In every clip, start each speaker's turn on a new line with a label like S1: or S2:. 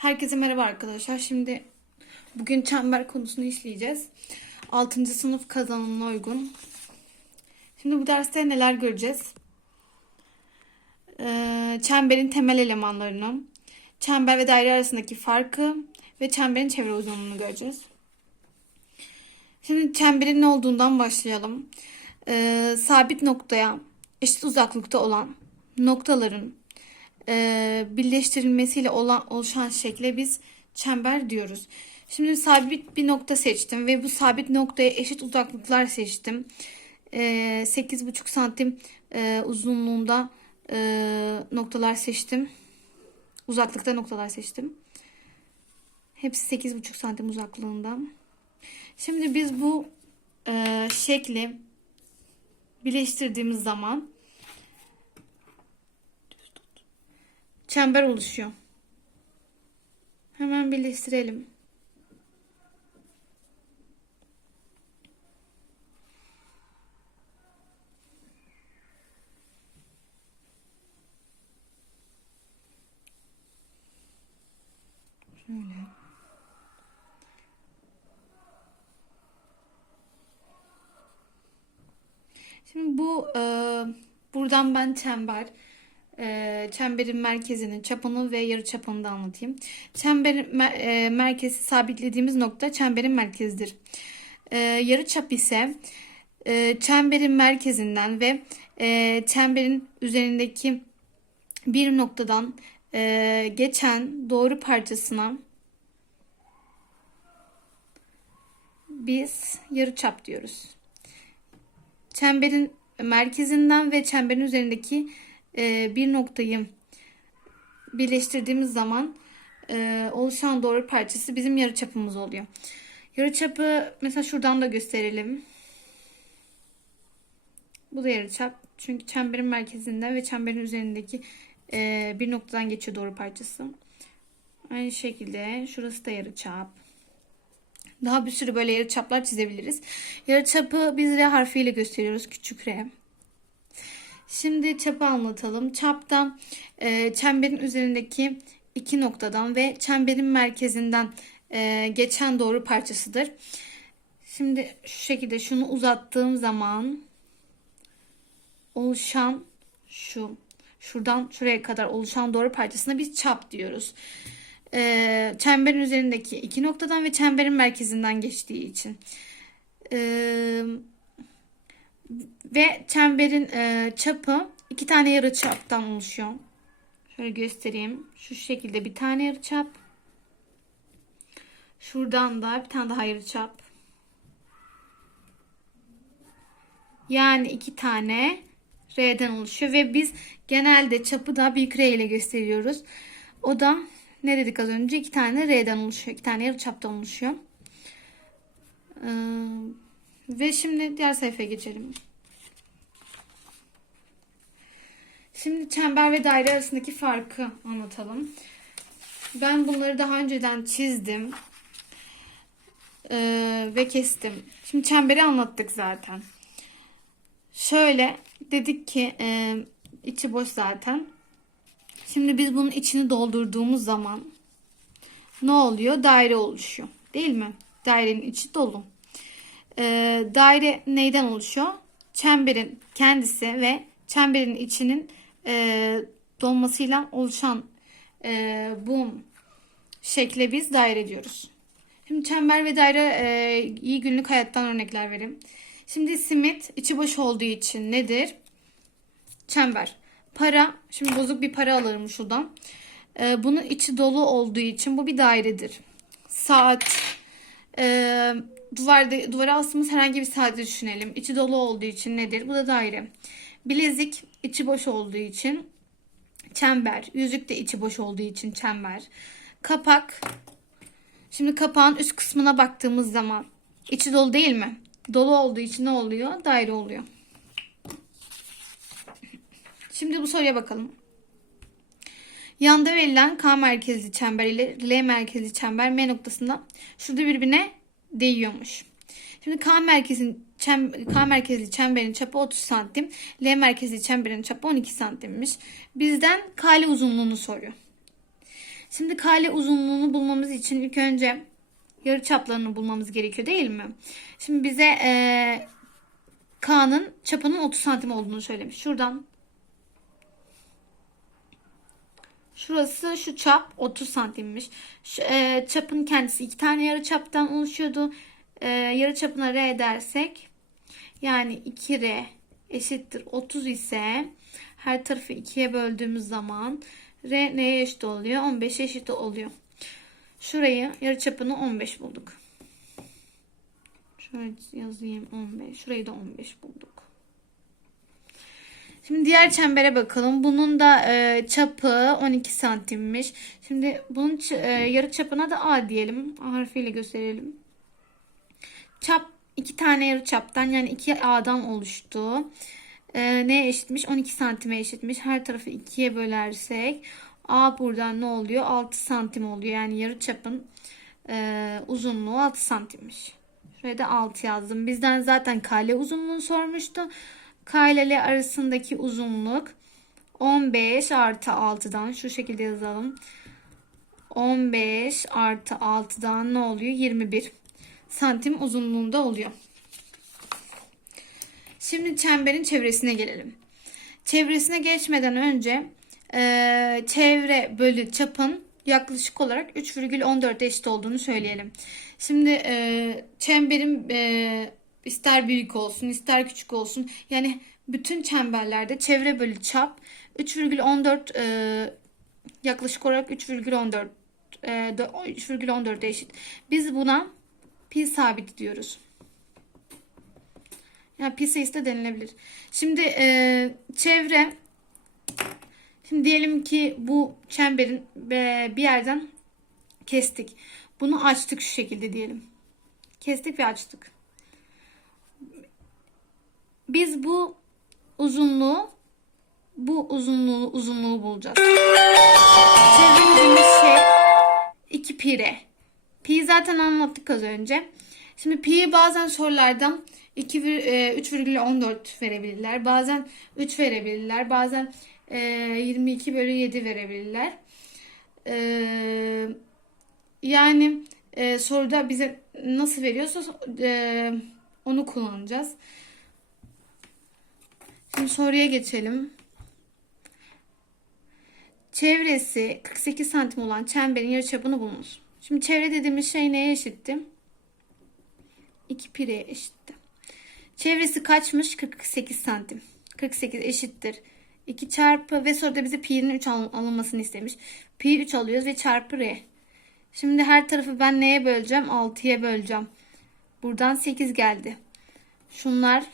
S1: Herkese merhaba arkadaşlar. Şimdi bugün çember konusunu işleyeceğiz. 6. sınıf kazanımına uygun. Şimdi bu derste neler göreceğiz? Ee, çemberin temel elemanlarını, çember ve daire arasındaki farkı ve çemberin çevre uzunluğunu göreceğiz. Şimdi çemberin ne olduğundan başlayalım. Ee, sabit noktaya eşit uzaklıkta olan noktaların e, birleştirilmesiyle olan oluşan şekle biz çember diyoruz. Şimdi sabit bir nokta seçtim ve bu sabit noktaya eşit uzaklıklar seçtim. E, 8,5 santim e, uzunluğunda e, noktalar seçtim. Uzaklıkta noktalar seçtim. Hepsi 8,5 santim uzaklığında. Şimdi biz bu e, şekli birleştirdiğimiz zaman çember oluşuyor. Hemen birleştirelim. Şöyle. Şimdi bu e, buradan ben çember e, çemberin merkezinin çapını ve yarı çapını da anlatayım. Çemberin e, merkezi sabitlediğimiz nokta çemberin merkezidir. E, yarı çap ise e, çemberin merkezinden ve e, çemberin üzerindeki bir noktadan e, geçen doğru parçasına biz yarı çap diyoruz. Çemberin merkezinden ve çemberin üzerindeki bir noktayı birleştirdiğimiz zaman e, oluşan doğru parçası bizim yarıçapımız oluyor. Yarıçapı mesela şuradan da gösterelim. Bu da yarıçap. Çünkü çemberin merkezinden ve çemberin üzerindeki e, bir noktadan geçiyor doğru parçası. Aynı şekilde şurası da yarıçap. Daha bir sürü böyle yarıçaplar çizebiliriz. Yarıçapı biz R harfiyle gösteriyoruz. Küçük R. Şimdi çapı anlatalım. Çapta e, çemberin üzerindeki iki noktadan ve çemberin merkezinden e, geçen doğru parçasıdır. Şimdi şu şekilde şunu uzattığım zaman oluşan şu şuradan şuraya kadar oluşan doğru parçasına biz çap diyoruz. E, çemberin üzerindeki iki noktadan ve çemberin merkezinden geçtiği için. Eee ve çemberin e, çapı iki tane yarı çaptan oluşuyor. Şöyle göstereyim. Şu şekilde bir tane yarı çap. Şuradan da bir tane daha yarı çap. Yani iki tane R'den oluşuyor ve biz genelde çapı da büyük R ile gösteriyoruz. O da ne dedik az önce? iki tane R'den oluşuyor. iki tane yarı çaptan oluşuyor. Ee, ve şimdi diğer sayfaya geçelim. Şimdi çember ve daire arasındaki farkı anlatalım. Ben bunları daha önceden çizdim. Ee, ve kestim. Şimdi çemberi anlattık zaten. Şöyle dedik ki e, içi boş zaten. Şimdi biz bunun içini doldurduğumuz zaman ne oluyor? Daire oluşuyor. Değil mi? Dairenin içi dolu. Ee, daire neyden oluşuyor? Çemberin kendisi ve çemberin içinin e, dolmasıyla oluşan e, bu şekle biz daire diyoruz. Şimdi çember ve daire e, iyi günlük hayattan örnekler vereyim. Şimdi simit içi boş olduğu için nedir? Çember. Para. Şimdi bozuk bir para alırım şuradan. E, bunun içi dolu olduğu için bu bir dairedir. Saat. E, duvarda, duvara astığımız herhangi bir saati düşünelim. İçi dolu olduğu için nedir? Bu da daire. Bilezik içi boş olduğu için çember. Yüzük de içi boş olduğu için çember. Kapak. Şimdi kapağın üst kısmına baktığımız zaman içi dolu değil mi? Dolu olduğu için ne oluyor? Daire oluyor. Şimdi bu soruya bakalım. Yanda verilen K merkezli çember ile L merkezli çember M noktasında şurada birbirine değiyormuş. Şimdi K merkezin çem, K merkezli çemberin çapı 30 santim. L merkezli çemberin çapı 12 santimmiş. Bizden kale uzunluğunu soruyor. Şimdi kale uzunluğunu bulmamız için ilk önce yarı çaplarını bulmamız gerekiyor değil mi? Şimdi bize eee K'nın çapının 30 santim olduğunu söylemiş. Şuradan Şurası şu çap 30 santimmiş. Şu, e, çapın kendisi iki tane yarı çaptan oluşuyordu. E, yarı çapına R dersek yani 2R eşittir 30 ise her tarafı 2'ye böldüğümüz zaman R neye eşit oluyor? 15 eşit oluyor. Şurayı yarı çapını 15 bulduk. Şöyle yazayım 15. Şurayı da 15 bulduk. Şimdi diğer çembere bakalım. Bunun da e, çapı 12 santimmiş. Şimdi bunun e, yarı çapına da A diyelim. A harfiyle gösterelim. Çap iki tane yarı çaptan yani 2 A'dan oluştu. E, neye eşitmiş? 12 santime eşitmiş. Her tarafı 2'ye bölersek A buradan ne oluyor? 6 santim oluyor. Yani yarı çapın e, uzunluğu 6 santimmiş. Şuraya da 6 yazdım. Bizden zaten kale uzunluğunu sormuştu. K arasındaki uzunluk 15 artı 6'dan şu şekilde yazalım. 15 artı 6'dan ne oluyor? 21 santim uzunluğunda oluyor. Şimdi çemberin çevresine gelelim. Çevresine geçmeden önce eee, çevre bölü çapın yaklaşık olarak 3,14 eşit olduğunu söyleyelim. Şimdi eee, çemberin eee, ister büyük olsun ister küçük olsun yani bütün çemberlerde çevre bölü çap 3,14 eee, yaklaşık olarak 3,14 eee, dö- 3,14 eşit. Biz buna pi sabit diyoruz. Yani pi sayısı da denilebilir. Şimdi eee, çevre Şimdi diyelim ki bu çemberin e, bir yerden kestik. Bunu açtık şu şekilde diyelim. Kestik ve açtık. Biz bu uzunluğu bu uzunluğu uzunluğu bulacağız. Çevre dediğimiz şey 2 pi. Pi zaten anlattık az önce. Şimdi pi bazen sorulardan 2 vir- e, 3,14 verebilirler. Bazen 3 verebilirler. Bazen e, 22 bölü 7 verebilirler. E, yani e, soruda bize nasıl veriyorsa e, onu kullanacağız. Soruya geçelim. Çevresi 48 santim olan çemberin yarıçapını bulunuz. Şimdi çevre dediğimiz şey neye eşitti? 2 pireye eşitti. Çevresi kaçmış? 48 santim. 48 eşittir. 2 çarpı ve soruda bize pi'nin 3 al- alınmasını istemiş. Pi 3 alıyoruz ve çarpı r. Şimdi her tarafı ben neye böleceğim? 6'ya böleceğim. Buradan 8 geldi. Şunlar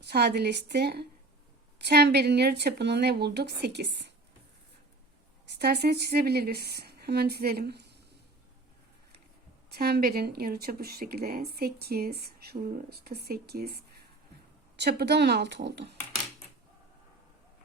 S1: sadeleşti. Çemberin yarıçapını ne bulduk? 8. İsterseniz çizebiliriz. Hemen çizelim. Çemberin yarıçapı şu şekilde 8. Şurası da 8. Çapı da 16 oldu.